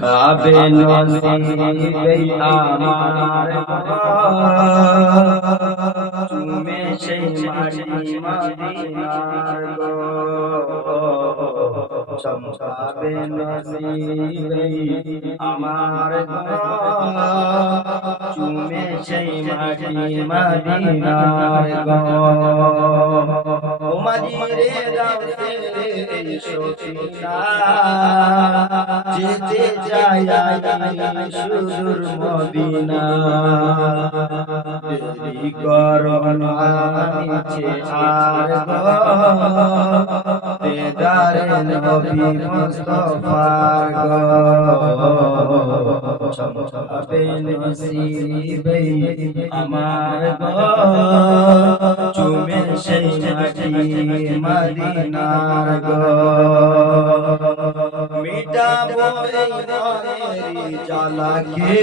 কাবে নসিবে আমার তুমি সেই মাটি মদিনার গো চমকাবে নসিবে আমার তুমি সেই মাটি মদিনার গো ও মাদিরে গাছে সখিনা যেতে চাই সুদূর মদিনা দেরি করো না নিচে আর গো দেদারে নবী মুস্তাফার গো চমকাবে নসিবে আমার গো চুমে সেই মাটি মদিনার গো মিটাবো এই মনেরি জ্বালাকে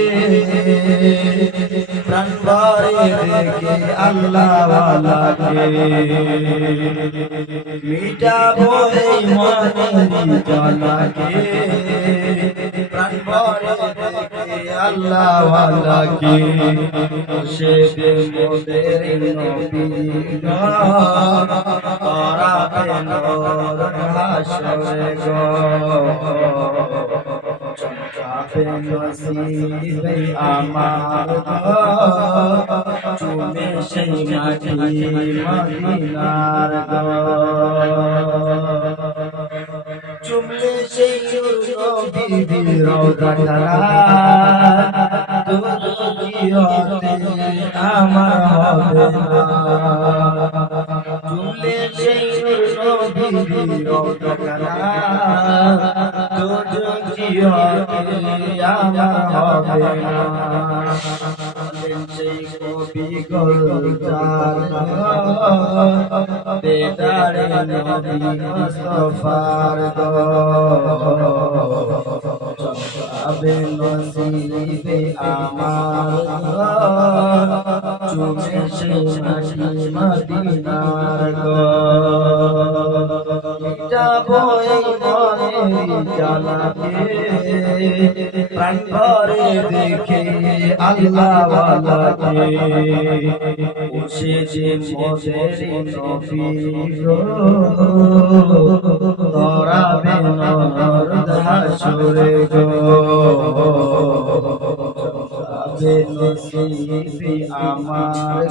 প্রাণ ভরে দেখে আল্লাহ ওয়ালাকে মিটাবো এই মনেরি জ্বালাকে প্রাণ ভরে দেখে আল্লাহ ওয়ালাকে সে মোদের নবী করাবে নূর হাসরে গো চমকাবে নসিবে আমার গো চুমে সেই মাটি মদিনার গো চুমলে সেই নবী রওজা দুনিয়াতে আমার হবে না চুমলে সেই নবী রওজা দুনিয়াতে আমার হবে না সেই কবি গোলজার দেদারে নবী মুস্তাফার গো চমকাবে নসিবে আমার চুমে সেই মাটি মদিনার গো মিটাবো এই মনের জ্বালাকে প্রাণ ভরে দেখে আল্লাহ ওয়ালাকে সে যে মোদের নবী গো ধরাবে নূর হাসরে গো চমকাবে নসিবে আমার